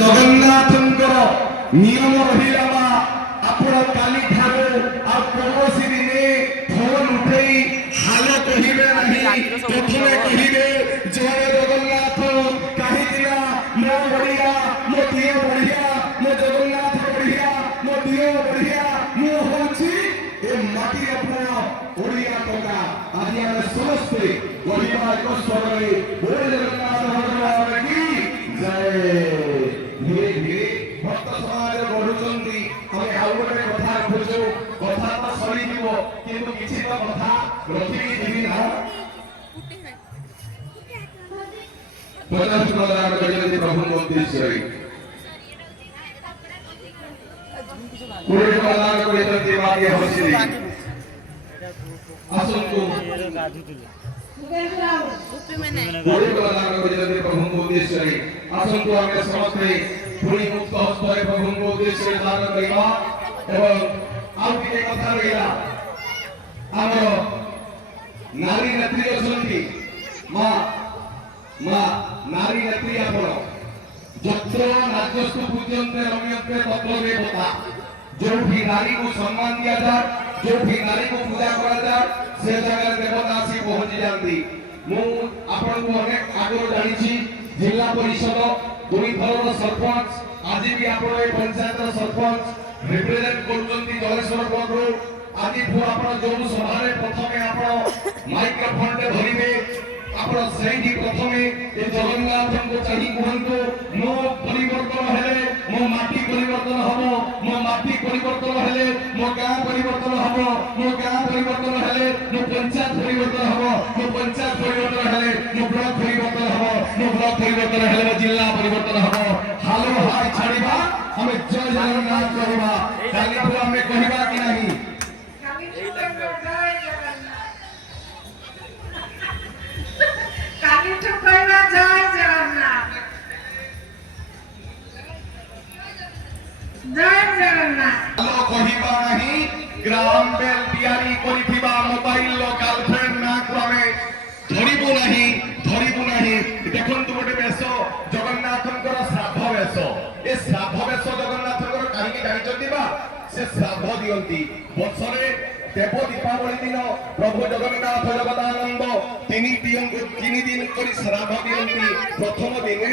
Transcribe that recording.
ଜଗନ୍ନାଥଙ୍କର ନିୟମ ରହିଲା ବା ଆପଣ କାଲି ଠାରୁ ଆଉ କୌଣସି ଦିନେ ଫୋନ ଉଠେଇ ହାଲ କହିବେ ନାହିଁ। ପ୍ରଥମେ କହିବେ ଜୟ ଜଗନ୍ନାଥ, କାହିଁକି ନା ମୋ ବଢିଆ, ମୋ ଦିଅ ବଢିଆ, ମୋ ଜଗନ୍ନାଥ ବଢିଆ, ମୋ ଦିଅ ବଢିଆ। ମୁଁ ହଉଛି ଏ ମାଟିର ପୁଅ ଓଡ଼ିଆ ଟଙ୍କା। ଆଜି ଆମେ ସମସ୍ତେ କହିବା ଏକ ସ୍ୱରରେ ଜୟ ଜଗନ୍ନାଥ ଭଗବାନ କି ଜୟ। ଧୀରେ ଧୀରେ ଭକ୍ତ ସମାଜ ବଢୁଛନ୍ତି। ଆମେ ଆଉ ଗୋଟେ କଥା ରଖୁଛୁ, କଥା ତ ସରିଯିବ କିନ୍ତୁ କିଛି ତ କଥା ରଖିକି ଯିବି ନା। 50 ପ୍ରଦାନ କରିଛନ୍ତି ପ୍ରଭୁଙ୍କ ଉଦ୍ଦେଶ୍ୟରେ, 20 ପ୍ରଦାନ କରିଛନ୍ତି ମାଗେ ହସିଲି। ଆସନ୍ତୁ 20 ପ୍ରଦାନ କରିଛନ୍ତି ପ୍ରଭୁଙ୍କ ଉଦ୍ଦେଶ୍ୟରେ। ଆସନ୍ତୁ ଆମେ ସମସ୍ତେ ପୁଣି ମୁକ୍ତ ହସ୍ତରେ ପ୍ରଭୁଙ୍କ ଉଦ୍ଦେଶ୍ୟରେ ଦାନ କରିବା। ଏବଂ ଆଉ ଟିକେ କଥା ରହିଲା, ଆମର ନାରୀ ନେତ୍ରୀ ଅଛନ୍ତି, ମା ନାରୀ ନେତ୍ରୀ ଆପଣ ଯତ୍ର ରାଜସ୍ୱ ପୂଜ୍ୟନ୍ତେ ରମ୍ୟନ୍ତେ ତତ୍ର ଦେବତା। ଯୋଉଠି ନାରୀକୁ ସମ୍ମାନ ଦିଆଯାଏ, ଯୋଉଠି ନାରୀକୁ ପୂଜା କରାଯାଏ, ସେ ଜାଗାରେ ଦେବତା ଆସି ପହଞ୍ଚି ଯାଆନ୍ତି। ମୁଁ ଆପଣଙ୍କୁ ଅନେକ ଆଗରୁ ଜାଣିଛି, ଜିଲ୍ଲା ପରିଷଦ 2 ଥରର ସରପଞ୍ଚ, ଆଜି ବି ଆପଣ ଏ ପଞ୍ଚାୟତର ସରପଞ୍ଚ ରିପ୍ରେଜେଣ୍ଟ କରୁଛନ୍ତି ଜଳେଶ୍ୱର ବ୍ଲକରୁ। ଆଜିଠୁ ଆପଣ ଯୋଉ ସଭାରେ ପ୍ରଥମେ ଆପଣ ମାଇକ୍ରୋଫୋନଟେ ଧରିବେ, ଆପଣ ସେଇଠି ପ୍ରଥମେ ଏ ଜଗନ୍ନାଥଙ୍କୁ ଚାହିଁ କୁହନ୍ତୁ, ମୋ ପରିବର୍ତ୍ତନ ହେଲେ ମୋ ମାଟି ପରିବର୍ତ୍ତନ ହବ, ମୋ ମାଟି ପରିବର୍ତ୍ତନ ହେଲେ ମୋ ଗାଁ ପରିବର୍ତ୍ତନ ହବ, ମୋ ଗାଁ ପରିବର୍ତ୍ତନ ହେଲେ ମୋ ପଞ୍ଚାୟତ ପରିବର୍ତ୍ତନ ହବ, ମୋ ପଞ୍ଚାୟତ ପରିବର୍ତ୍ତନ ହେଲେ ମୋ ବ୍ଲକ ପରିବର୍ତ୍ତନ ହବ, ମୋ ବ୍ଲକ ପରିବର୍ତ୍ତନ ହେଲେ ମୋ ଜିଲ୍ଲା ପରିବର୍ତ୍ତନ ହବ। ହାଲୋ ହାଇ ଛାଡ଼ିବା, ଆମେ ଜୟ ଜଗନ୍ନାଥ କହିବା। କାଲିଠୁ ଆମେ କହିବା କି ନାହିଁ? କହିବା ନାହିଁ। ଗ୍ରାମ ବେଲ ତିଆରି କରିଥିବା ମୋବାଇଲ ଗାର୍ଲଫ୍ରେଣ୍ଡ ନାଁକୁ ଆମେ ଧରିବୁ ନାହିଁ। ଦେଖନ୍ତୁ ଗୋଟେ ବେଶ ଜଗନ୍ନାଥଙ୍କର ଶ୍ରାଦ୍ଧ ବେଶ। ଏ ଶ୍ରାଦ୍ଧ ବେଶ ଜଗନ୍ନାଥଙ୍କର କାହିଁକି ଜାଣିଛନ୍ତି ବା? ସେ ଶ୍ରାଦ୍ଧ ଦିଅନ୍ତି ବର୍ଷରେ ଦେବ ଦୀପାବଳି ଦିନ ପ୍ରଭୁ ଜଗନ୍ନାଥ ଜଗଦାନନ୍ଦ 3 ଦିନ କରି ଶ୍ରାଦ୍ଧ ଦିଅନ୍ତି। ପ୍ରଥମ ଦିନେ